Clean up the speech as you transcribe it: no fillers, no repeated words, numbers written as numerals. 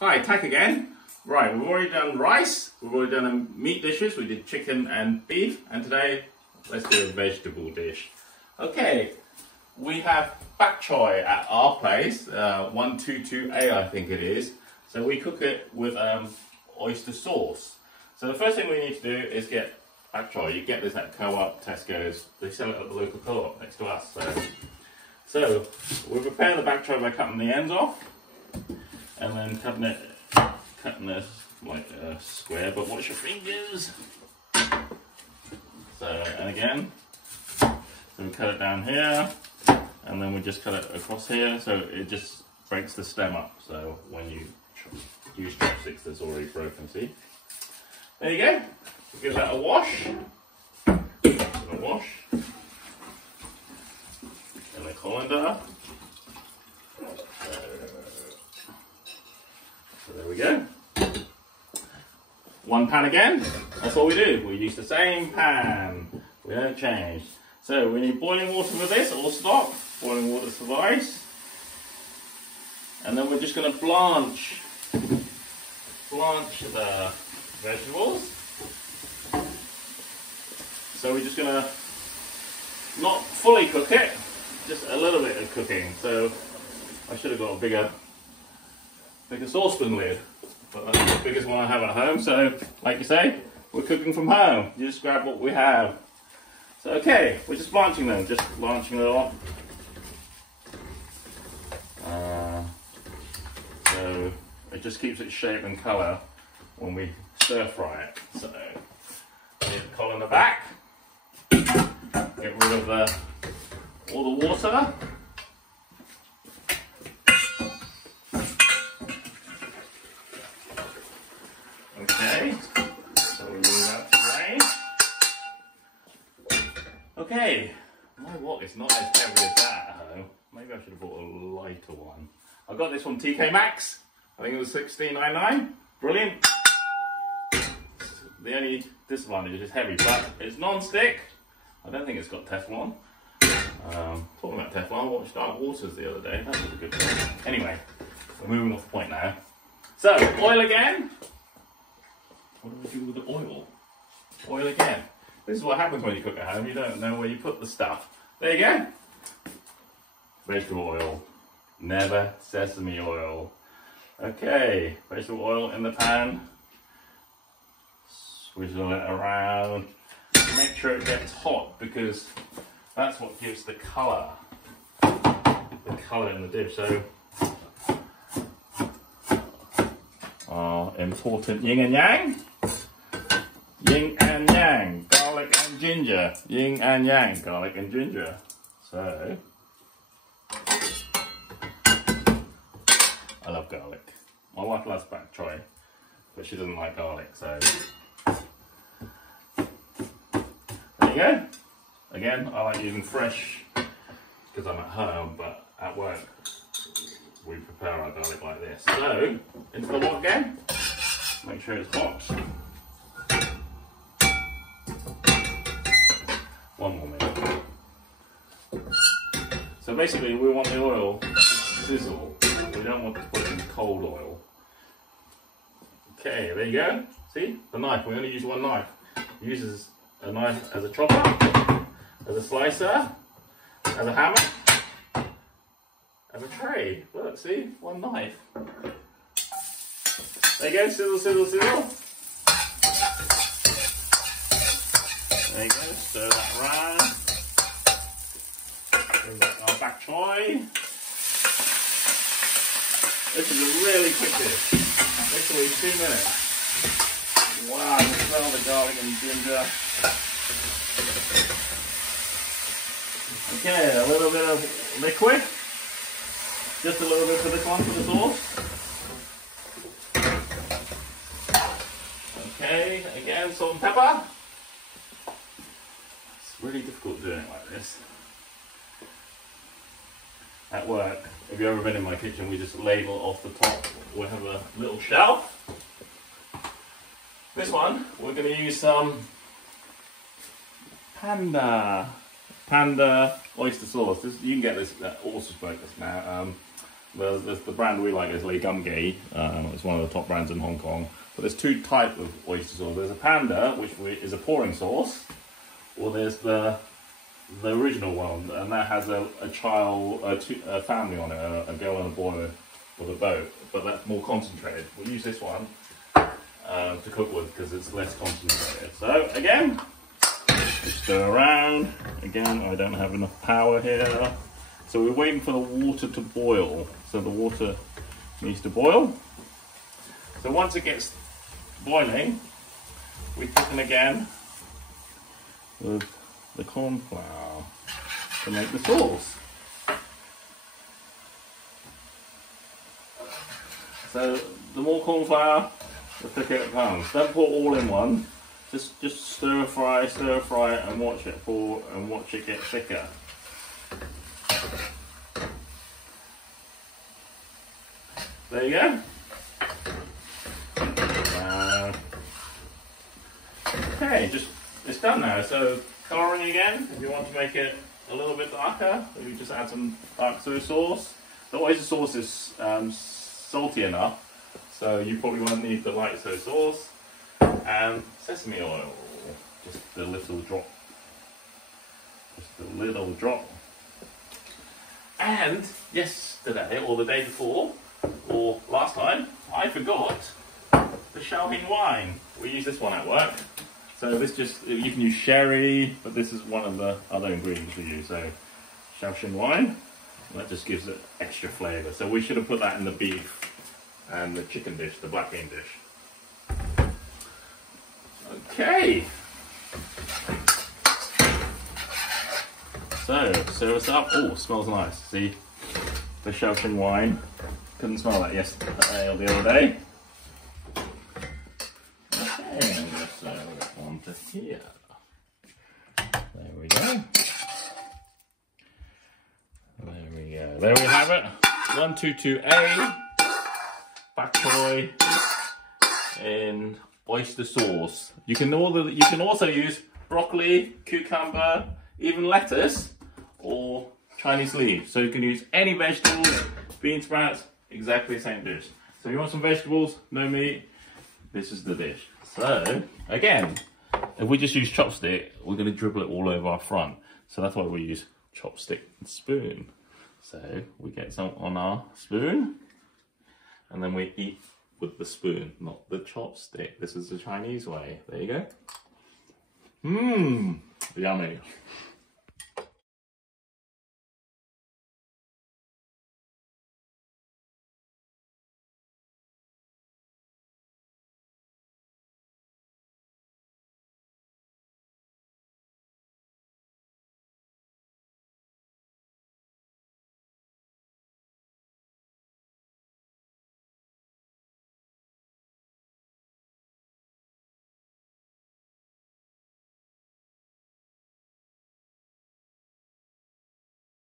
Hi, Tak again. Right, we've already done rice, we've already done meat dishes, we did chicken and beef, and today let's do a vegetable dish. Okay, we have Pak Choi at our place, 122A I think it is. So we cook it with oyster sauce. So the first thing we need to do is get Pak Choi. You get this at Co-op, Tesco's, they sell it at the local co-op next to us. So we're preparing the Pak Choi by cutting the ends off, and then cutting it like a square, but watch your fingers. So, and again, so we cut it down here, and then we just cut it across here, so it just breaks the stem up. So when you use chopsticks, it's already broken, see? There you go. Give that a wash. And the colander. So there we go. One pan again. That's all we do. We use the same pan. We don't change. So we need boiling water for this, or stock. Boiling water suffice. And then we're just going to blanch the vegetables. So we're just going to not fully cook it, just a little bit of cooking. So I should have got a bigger saucepan lid, but that's the biggest one I have at home. So like you say, we're cooking from home. You just grab what we have. So okay, we're just blanching them, it off. So it just keeps its shape and colour when we stir fry it. So leave the collar in the back. Get rid of all the water. Okay, so we move that to drain. Okay, my wok is not as heavy as that at home. Maybe I should have bought a lighter one. I got this from TK Maxx. I think it was $16.99. Brilliant. The only disadvantage is it's heavy, but it's non-stick. I don't think it's got Teflon. Talking about Teflon, I watched Dark Waters the other day. That was a good one. Anyway, we're moving off point now. So, oil again. What do we do with the oil? Oil again. This is what happens when you cook at home. You don't know where you put the stuff. There you go. Vegetable oil. Never sesame oil. Okay, vegetable oil in the pan. Swizzle it around. Make sure it gets hot, because that's what gives the colour. The colour in the dish. So, important yin and yang. Yin and yang. Garlic and ginger. Yin and yang. Garlic and ginger. So, I love garlic. My wife loves Pak Choi, but she doesn't like garlic, so there you go. Again, I like using fresh because I'm at home, but at work we prepare our garlic like this. So, into the wok again. Make sure it's hot. One more minute. So basically we want the oil to sizzle. We don't want to put it in cold oil. Okay, there you go. See? The knife. We only use one knife. It uses a knife as a chopper, as a slicer, as a hammer, as a tray. Look, see? One knife. There you go. Sizzle, sizzle, sizzle. There you go. Stir that around. Bring back our Pak Choi. This is a really quick dish. Literally 2 minutes. Wow, you can smell the garlic and ginger. Okay, a little bit of liquid. Just a little bit for this one, for the sauce. Okay, again, salt and pepper. It's really difficult doing it like this. At work, if you've ever been in my kitchen, we just ladle off the top. We have a little shelf. This one, we're going to use some Panda oyster sauce. You can get this at all supermarkets now. The brand we like is Lei Gumgay. It's one of the top brands in Hong Kong. But there's two types of oyster sauce. There's a panda, which is a pouring sauce, or there's the original one, and that has a family on it, a girl and a boy with a boat. But that's more concentrated. We'll use this one to cook with because it's less concentrated. So again, just stir around. Again, I don't have enough power here. So we're waiting for the water to boil. So the water needs to boil. So once it gets boiling, we thicken again with the corn flour to make the sauce. So the more corn flour, the thicker it becomes. Don't put all in one. Just stir fry, and watch it get thicker. There you go. Okay, it's done now. So colouring again. If you want to make it a little bit darker, we just add some dark soy sauce. The oyster sauce is salty enough, so you probably won't need the light soy sauce. And sesame oil, just a little drop. And yesterday, or the day before, or last time, I forgot the Shaoxing wine. We use this one at work. So this you can use sherry, but this is one of the other ingredients we use. So Shaoxing wine, that just gives it extra flavour. So we should have put that in the beef and the chicken dish, the black bean dish. Okay. So serve us up. Oh, smells nice. See the Shaoxing wine. Couldn't smell that yesterday or the other day. Okay, let's serve it onto here. There we go. There we go. There we have it. 122A Pak Choi in oyster sauce. You can also use broccoli, cucumber, even lettuce, or Chinese leaves. So you can use any vegetables, bean sprouts, exactly the same dish. So you want some vegetables, no meat, this is the dish. So again, if we just use chopstick, we're going to dribble it all over our front. So that's why we use chopstick and spoon. So we get some on our spoon, and then we eat with the spoon, not the chopstick. This is the Chinese way. There you go. Mmm, yummy.